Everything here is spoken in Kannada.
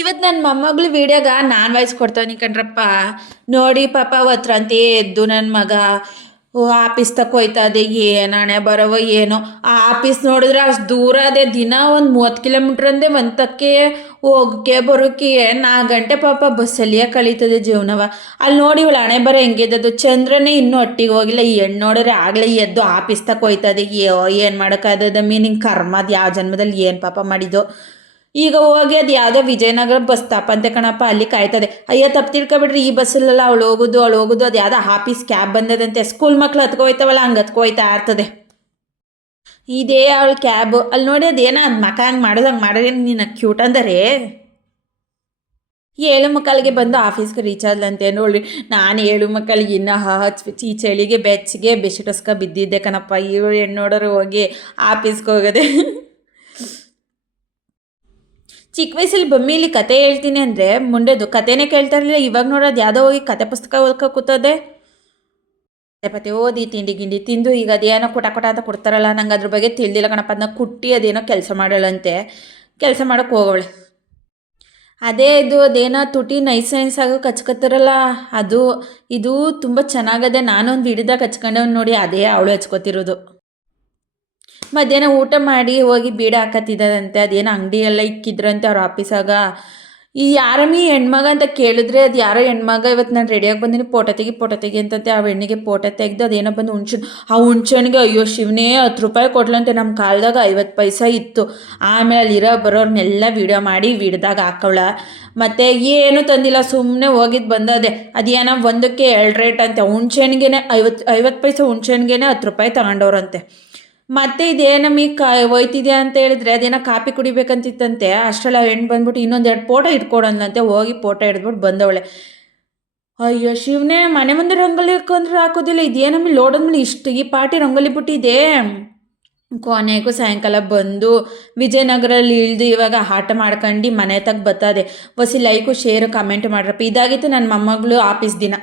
ಇವತ್ತು ನನ್ನ ಮೊಮ್ಮಗಳು ವಿಡಿಯೋಗ ನಾನ್ ವಾಯ್ಸ್ ಕೊಡ್ತಾವನಿ ಕಣ್ರಪ್ಪ. ನೋಡಿ ಪಾಪ ಅವತ್ರಂತೆ ಎದ್ದು ನನ್ನ ಮಗ ಆಫೀಸ್ ತಕ ಹೋಯ್ತದೆ, ಏನು ಹಣೆ ಬರವ ಏನೋ. ಆ ಆಫೀಸ್ ನೋಡಿದ್ರೆ ಅಷ್ಟು ದೂರ ಅದೇ, ದಿನ ಒಂದು 30 ಕಿಲೋಮೀಟ್ರ್ ಅಂದೆ ಒಂದಕ್ಕೆ ಹೋಗಕ್ಕೆ ಬರೋಕ್ಕೆ 4 ಗಂಟೆ ಪಾಪ ಬಸ್ಸಲ್ಲಿಯೇ ಕಳೀತದೆ ಜೀವನವ. ಅಲ್ಲಿ ನೋಡಿ ಇವಳು ಹಣೆ ಬರ ಹೆಂಗಿದ್ದದು, ಚಂದ್ರನೇ ಇನ್ನೂ ಒಟ್ಟಿಗೆ ಹೋಗಿಲ್ಲ. ಈ ಹೆಣ್ಣು ನೋಡಿದ್ರೆ ಆಗಲೇ ಎದ್ದು ಆಫೀಸ್ ತಕ ಹೋಯ್ತದೆ. ಏನು ಮಾಡೋಕ್ಕಾಗದ ಮೀನಿಂಗ್ ಕರ್ಮದ ಯಾವ ಜನ್ಮದಲ್ಲಿ ಏನು ಪಾಪ ಮಾಡಿದ್ದು. ಈಗ ಹೋಗಿ ಅದು ಯಾವುದೋ ವಿಜಯನಗರ ಬಸ್ ಸ್ಟಾಪ್ ಅಂತೆ ಕಣಪ್ಪ, ಅಲ್ಲಿ ಕಾಯ್ತದೆ. ಅಯ್ಯ ತಪ್ಪು ತಿಳ್ಕೊಬಿಡ್ರಿ, ಈ ಬಸ್ಸಲ್ಲೆಲ್ಲ ಅವಳು ಹೋಗೋದು ಅದು ಯಾವುದೋ ಆಫೀಸ್ ಕ್ಯಾಬ್ ಬಂದದಂತೆ. ಸ್ಕೂಲ್ ಮಕ್ಳು ಹತ್ಕೊ ಹೋಯ್ತವಲ್ಲ, ಹಂಗೆ ಹತ್ಕೊ ಹೋಯ್ತಾ ಇರ್ತದೆ. ಇದೇ ಅವಳು ಕ್ಯಾಬು. ಅಲ್ಲಿ ನೋಡಿ ಅದೇನೋ ಅದು ಮಕ ಹಂಗೆ ಮಾಡೋದು, ಹಂಗೆ ಮಾಡೋದು ನೀನು ಕ್ಯೂಟ್ ಅಂದರೆ 7:45ಗೆ ಬಂದು ಆಫೀಸ್ಗೆ ರೀಚ್ ಆದ್ಲಂತೆ ನೋಡ್ರಿ. ನಾನು 7:45 ಇನ್ನೂ ಈ ಚಳಿಗೆ ಬೆಚ್ಚಗೆ ಬೆಡ್ಶೀಟ್ ಬಿದ್ದಿದ್ದೆ ಕಣಪ್ಪ. ಇವಳು ಹೆಣ್ಣು ನೋಡೋರು ಹೋಗಿ ಆಫೀಸ್ಗೆ ಹೋಗೋದೆ. ಚಿಕ್ಕ ವಯಸ್ಸಲ್ಲಿ ಬೊಮ್ಮಿಲಿ ಕತೆ ಹೇಳ್ತೀನಿ ಅಂದರೆ ಮುಂಡೆದು ಕತೆನೇ ಕೇಳ್ತಾ ಇರಲಿಲ್ಲ. ಇವಾಗ ನೋಡೋದು ಯಾವುದೋ ಹೋಗಿ ಕತೆ ಪುಸ್ತಕ ಓದ್ಕೊ ಕೂತೋದೆ. ಪತೆ ಓದಿ ತಿಂಡಿ ಗಿಂಡಿ ತಿಂದು ಈಗ ಅದೇನೋ ಕೊಟ ಅಂತ ಕೊಡ್ತಾರಲ್ಲ, ನಂಗೆ ಅದ್ರ ಬಗ್ಗೆ ತಿಳಿದಿಲ್ಲ ಕಣಪ್ಪ. ಅದನ್ನ ಕುಟ್ಟಿ ಅದೇನೋ ಕೆಲಸ ಮಾಡೋಳಂತೆ, ಕೆಲಸ ಮಾಡೋಕ್ಕೆ ಹೋಗೋಳೆ. ಅದೇನೋ ತುಟಿ ನೈಸ್ ಆಗೋ ಕಚ್ಕೊತಾರಲ್ಲ ಅದು. ಇದು ತುಂಬ ಚೆನ್ನಾಗದೆ. ನಾನೊಂದು ಹಿಡ್ದಾಗ ಹಚ್ಕೊಂಡವ್ ನೋಡಿ, ಅದೇ ಅವಳು ಹಚ್ಕೋತಿರೋದು. ಮಧ್ಯಾಹ್ನ ಊಟ ಮಾಡಿ ಹೋಗಿ ಬೀಡ ಹಾಕತ್ತಿದ್ದದಂತೆ. ಅದೇನೋ ಅಂಗಡಿಯೆಲ್ಲ ಇಕ್ಕಿದ್ರಂತೆ ಅವ್ರ ಆಫೀಸಾಗ. ಈ ಯಾರಮ್ಮಿ ಹೆಣ್ಮಗ ಅಂತ ಕೇಳಿದ್ರೆ, ಅದು ಯಾರೋ ಹೆಣ್ಮಗ ಇವತ್ತು ನಾನು ರೆಡಿಯಾಗಿ ಬಂದಿನಿ ಫೋಟೋ ತೆಗಿ ಅಂತಂತೆ. ಆ ಹೆಣ್ಣಿಗೆ ಫೋಟೋ ತೆಗೆದು ಅದೇನೋ ಬಂದು ಆ ಹುಣ್ಸೆಣ್ಣಿಗೆ ಅಯ್ಯೋ ಶಿವನೇ 10 ರೂಪಾಯಿ ಕೊಡ್ಲಂತೆ. ನಮ್ಮ ಕಾಲದಾಗ 50 ಪೈಸೆ ಇತ್ತು. ಆಮೇಲೆ ಅಲ್ಲಿರೋ ಬರೋರ್ನೆಲ್ಲ ವೀಡಿಯೋ ಮಾಡಿ ವಿಡ್ದಾಗ ಹಾಕವಳ. ಮತ್ತು ಏನು ತಂದಿಲ್ಲ, ಸುಮ್ಮನೆ ಹೋಗಿದ್ದು ಬಂದದೆ. ಅದೇನೋ ಒಂದಕ್ಕೆ 2 ರೇಟ್ ಅಂತೆ. ಹುಣ್ಸೆಣ್ಣಿಗೆ 50 ಪೈಸೆ, ಹುಣ್ಸೆಣ್ಣಿಗೆ 10 ರೂಪಾಯಿ ತಗೊಂಡವ್ರಂತೆ. ಮತ್ತೆ ಇದೇನಮ್ಮಿ ಹೋಯ್ತಿದ್ಯಾ ಅಂತ ಹೇಳಿದ್ರೆ ಅದೇನೋ ಕಾಪಿ ಕುಡಿಬೇಕಂತಿತ್ತಂತೆ. ಅಷ್ಟೆಲ್ಲ ಹೆಣ್ಣು ಬಂದ್ಬಿಟ್ಟು ಇನ್ನೊಂದು 2 ಫೋಟೋ ಇಟ್ಕೊಡಂದಂತೆ. ಹೋಗಿ ಫೋಟೋ ಹಿಡ್ಬಿಟ್ಟು ಬಂದವಳೆ. ಅಯ್ಯೋ ಶಿವನೇ, ಮನೆ ಮುಂದೆ ರಂಗೋಲಿ ಹಾಕೊಂಡ್ರೆ ಹಾಕೋದಿಲ್ಲ, ಇದೇನಮ್ಮಿ ಲೋಡೋದ್ಮೇಲೆ ಇಷ್ಟು ಈ ಪಾಟಿ ರಂಗೋಲಿ ಬಿಟ್ಟಿದೆ. ಕೊನೆಗೂ ಸಾಯಂಕಾಲ ಬಂದು ವಿಜಯನಗರಲ್ಲಿ ಇಳಿದು ಇವಾಗ ಆಟ ಮಾಡ್ಕೊಂಡು ಮನೆ ತಗ ಬರ್ತದೆ. ಹೊಸಿ ಲೈಕು ಶೇರು ಕಮೆಂಟ್ ಮಾಡ್ರಪ್ಪ. ಇದಾಗಿತ್ತು ನನ್ನ ಮೊಮ್ಮಗಳು ಆಫೀಸ್ ದಿನ.